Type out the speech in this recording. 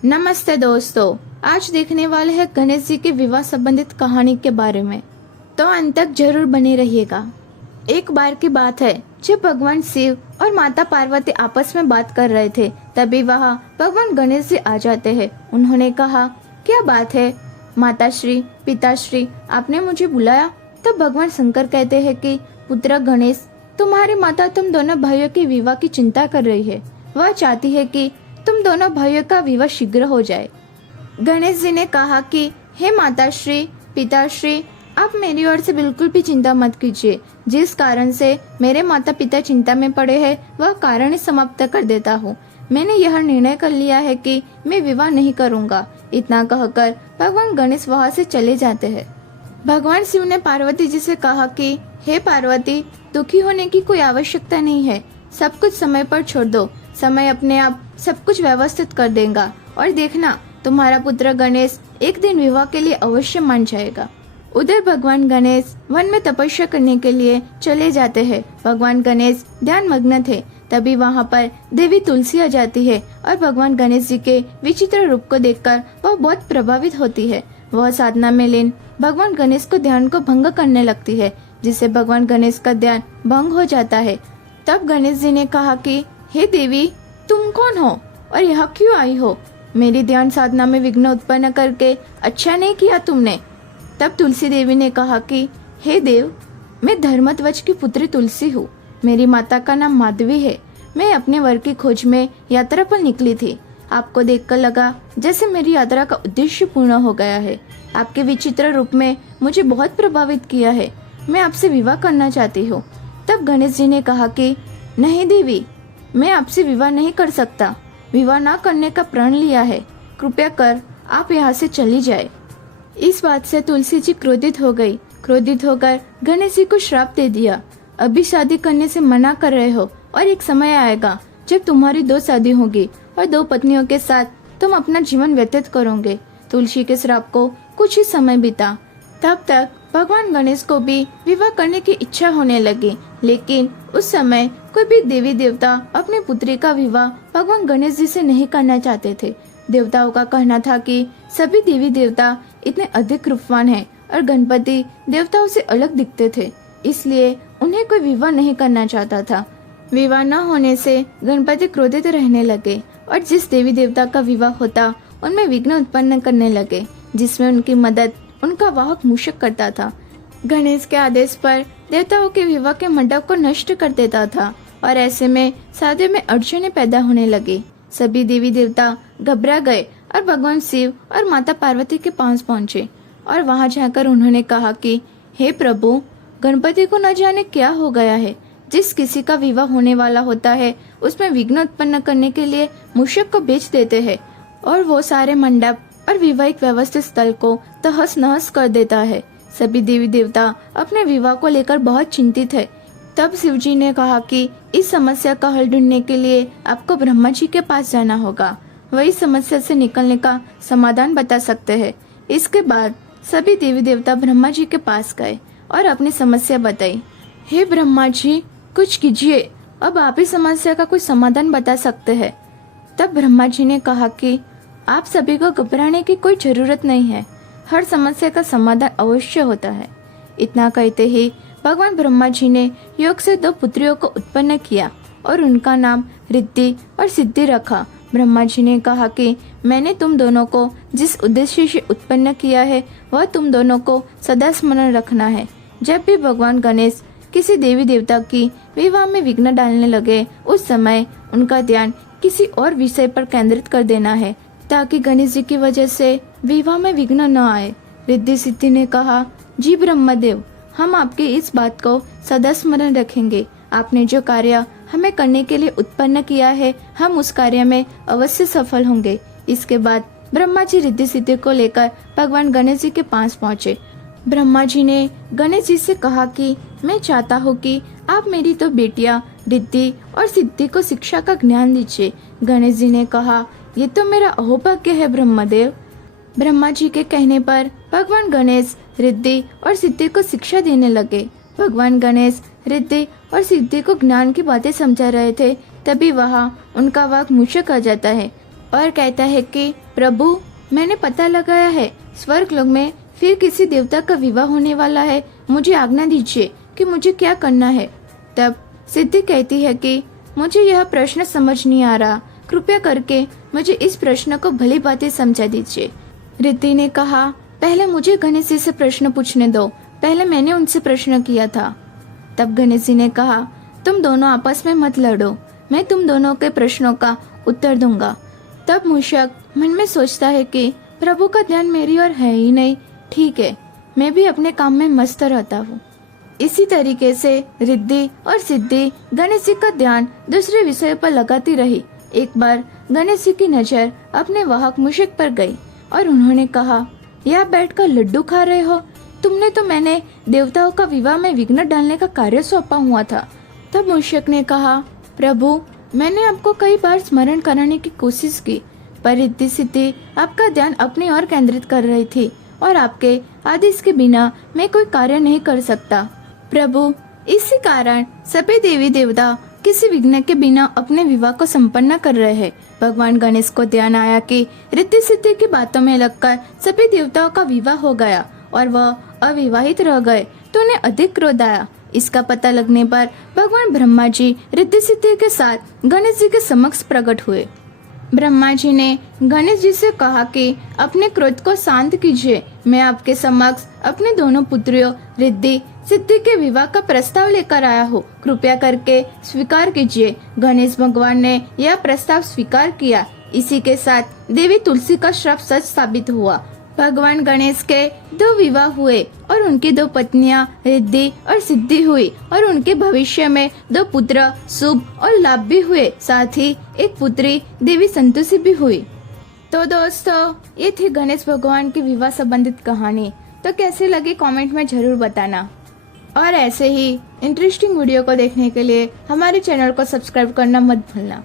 नमस्ते दोस्तों, आज देखने वाले हैं गणेश जी के विवाह संबंधित कहानी के बारे में, तो अंत तक जरूर बने रहिएगा। एक बार की बात है जब भगवान शिव और माता पार्वती आपस में बात कर रहे थे, तभी वहाँ भगवान गणेश जी आ जाते हैं। उन्होंने कहा, क्या बात है माताश्री, पिताश्री, आपने मुझे बुलाया? तब भगवान शंकर कहते हैं कि पुत्र गणेश, तुम्हारी माता तुम दोनों भाइयों के विवाह की चिंता कर रही है। वह चाहती है कि तुम दोनों भाइयों का विवाह शीघ्र हो जाए। गणेश जी ने कहा कि हे माताश्री, पिताश्री, आप मेरी ओर से बिल्कुल भी चिंता मत कीजिए। जिस कारण से मेरे माता पिता चिंता में पड़े हैं, वह कारण ही समाप्त कर देता हूँ। मैंने यह निर्णय कर लिया है कि मैं विवाह नहीं करूँगा। इतना कहकर भगवान गणेश वहाँ से चले जाते हैं। भगवान शिव ने पार्वती जी से कहा कि हे पार्वती, दुखी होने की कोई आवश्यकता नहीं है। सब कुछ समय पर छोड़ दो। समय अपने आप सब कुछ व्यवस्थित कर देगा और देखना, तुम्हारा पुत्र गणेश एक दिन विवाह के लिए अवश्य मान जाएगा। उधर भगवान गणेश वन में तपस्या करने के लिए चले जाते हैं। भगवान गणेश ध्यान मग्न थे। तभी वहाँ पर देवी तुलसी आ जाती है और भगवान गणेश जी के विचित्र रूप को देखकर वह बहुत प्रभावित होती है। वह साधना में लीन भगवान गणेश को ध्यान को भंग करने लगती है, जिससे भगवान गणेश का ध्यान भंग हो जाता है। तब गणेश जी ने कहा कि हे देवी, तुम कौन हो और यहाँ क्यों आई हो? मेरी ध्यान साधना में विघ्न उत्पन्न करके अच्छा नहीं किया तुमने। तब तुलसी देवी ने कहा कि हे देव, मैं धर्मध्वज की पुत्री तुलसी हूँ। मेरी माता का नाम माधवी है। मैं अपने वर की खोज में यात्रा पर निकली थी। आपको देखकर लगा जैसे मेरी यात्रा का उद्देश्य पूर्ण हो गया है। आपके विचित्र रूप में मुझे बहुत प्रभावित किया है। मैं आपसे विवाह करना चाहती हूँ। तब गणेश जी ने कहा कि नहीं देवी, मैं आपसे विवाह नहीं कर सकता। विवाह न करने का प्रण लिया है। कृपया कर आप यहाँ से चली जाए। इस बात से तुलसी जी क्रोधित हो गई। क्रोधित होकर गणेश जी को श्राप दे दिया। अभी शादी करने से मना कर रहे हो और एक समय आएगा जब तुम्हारी 2 शादी होगी और 2 पत्नियों के साथ तुम अपना जीवन व्यतीत करोगे। तुलसी के श्राप को कुछ ही समय बीता। तब तक भगवान गणेश को भी विवाह करने की इच्छा होने लगी, लेकिन उस समय कोई भी देवी देवता अपनी पुत्री का विवाह भगवान गणेश जी से नहीं करना चाहते थे। देवताओं का कहना था कि सभी देवी देवता इतने अधिक रूपवान हैं और गणपति देवताओं से अलग दिखते थे, इसलिए उन्हें कोई विवाह नहीं करना चाहता था। विवाह न होने से गणपति क्रोधित रहने लगे और जिस देवी देवता का विवाह होता उनमें विघ्न उत्पन्न करने लगे, जिसमें उनकी मदद उनका वाहक मूषक करता था। गणेश के आदेश पर देवताओं के विवाह के मंडप को नष्ट कर देता था और ऐसे में शादी में अड़चनें पैदा होने लगी। सभी देवी देवता घबरा गए और भगवान शिव और माता पार्वती के पास पहुंचे और वहां जाकर उन्होंने कहा कि हे प्रभु, गणपति को न जाने क्या हो गया है। जिस किसी का विवाह होने वाला होता है उसमें विघ्न उत्पन्न करने के लिए मूषक को बेच देते हैं और वो सारे मंडप और विवाहिक व्यवस्थित स्थल को तहस नहस कर देता है। सभी देवी देवता अपने विवाह को लेकर बहुत चिंतित है। तब शिव जी ने कहा कि इस समस्या का हल ढूंढने के लिए आपको ब्रह्मा जी के पास जाना होगा। वही समस्या से निकलने का समाधान बता सकते हैं। इसके बाद सभी देवी देवता ब्रह्मा जी के पास गए और अपनी समस्या बताई। हे ब्रह्मा जी, कुछ कीजिए, अब आप ही समस्या का कोई समाधान बता सकते हैं। तब ब्रह्मा जी ने कहा कि आप सभी को घबराने की कोई जरूरत नहीं है। हर समस्या का समाधान अवश्य होता है। इतना कहते ही भगवान ब्रह्मा जी ने योग से 2 पुत्रियों को उत्पन्न किया और उनका नाम रिद्धि और सिद्धि रखा। ब्रह्मा जी ने कहा कि मैंने तुम दोनों को जिस उद्देश्य से उत्पन्न किया है वह तुम दोनों को सदा स्मरण रखना है। जब भी भगवान गणेश किसी देवी देवता की विवाह में विघ्न डालने लगे, उस समय उनका ध्यान किसी और विषय पर केंद्रित कर देना है, ताकि गणेश जी की वजह से विवाह में विघ्न न आए। रिद्धि सिद्धि ने कहा, जी ब्रह्मदेव, हम आपकी इस बात को सदा स्मरण रखेंगे। आपने जो कार्य हमें करने के लिए उत्पन्न किया है, हम उस कार्य में अवश्य सफल होंगे। इसके बाद ब्रह्मा जी रिद्धि सिद्धि को लेकर भगवान गणेश जी के पास पहुँचे। ब्रह्मा जी ने गणेश जी से कहा कि मैं चाहता हूँ कि आप मेरी 2 बेटियाँ रिद्धि और सिद्धि को शिक्षा का ज्ञान दीजिए। गणेश जी ने कहा, ये तो मेरा अहोभाग्य है ब्रह्मदेव। ब्रह्मा जी के कहने पर भगवान गणेश रिद्धि और सिद्धि को शिक्षा देने लगे। भगवान गणेश रिद्धि और सिद्धि को ज्ञान की बातें समझा रहे थे, तभी वहाँ उनका वाक मूषक आ जाता है और कहता है कि प्रभु, मैंने पता लगाया है स्वर्ग लोक में फिर किसी देवता का विवाह होने वाला है। मुझे आज्ञा दीजिए कि मुझे क्या करना है। तब सिद्धि कहती है कि मुझे यह प्रश्न समझ नहीं आ रहा, कृपया करके मुझे इस प्रश्न को भली भांति समझा दीजिए। रिद्धि ने कहा, पहले मुझे गणेश जी से प्रश्न पूछने दो, पहले मैंने उनसे प्रश्न किया था। तब गणेश जी ने कहा, तुम दोनों आपस में मत लड़ो, मैं तुम दोनों के प्रश्नों का उत्तर दूंगा। तब मूषक मन में सोचता है कि प्रभु का ध्यान मेरी ओर है ही नहीं, ठीक है, मैं भी अपने काम में मस्त रहता हूँ। इसी तरीके से रिद्धि और सिद्धि गणेश जी का ध्यान दूसरे विषय पर लगाती रही। एक बार गणेश जी की नजर अपने वाहक मूषक पर गई और उन्होंने कहा, यहाँ बैठकर लड्डू खा रहे हो? तुमने तो मैंने देवताओं का विवाह में विघ्न डालने का कार्य सौंपा हुआ था। तब मूषक ने कहा, प्रभु, मैंने आपको कई बार स्मरण कराने की कोशिश की, पर रिद्धि सिद्धि आपका ध्यान अपनी ओर केंद्रित कर रही थी और आपके आदेश के बिना मैं कोई कार्य नहीं कर सकता। प्रभु, इसी कारण सभी देवी देवता किसी विघ्न के बिना अपने विवाह को संपन्न कर रहे हैं। भगवान गणेश को ध्यान आया कि रिद्धि सिद्धि की बातों में लगकर सभी देवताओं का विवाह हो गया और वह अविवाहित रह गए, तो उन्हें अधिक क्रोध आया। इसका पता लगने पर भगवान ब्रह्मा जी रिद्धि सिद्धि के साथ गणेश जी के समक्ष प्रकट हुए। ब्रह्मा जी ने गणेश जी से कहा कि अपने क्रोध को शांत कीजिए, मैं आपके समक्ष अपने दोनों पुत्रियों रिद्धि सिद्धि के विवाह का प्रस्ताव लेकर आया हूँ, कृपया करके स्वीकार कीजिए। गणेश भगवान ने यह प्रस्ताव स्वीकार किया। इसी के साथ देवी तुलसी का श्राप सच साबित हुआ। भगवान गणेश के 2 विवाह हुए और उनकी 2 पत्नियां रिद्धि और सिद्धि हुई और उनके भविष्य में 2 पुत्र शुभ और लाभ भी हुए, साथ ही एक पुत्री देवी संतोषी भी हुई। तो दोस्तों, ये थी गणेश भगवान की विवाह संबंधित कहानी। तो कैसी लगी कमेंट में जरूर बताना और ऐसे ही इंटरेस्टिंग वीडियो को देखने के लिए हमारे चैनल को सब्सक्राइब करना मत भूलना।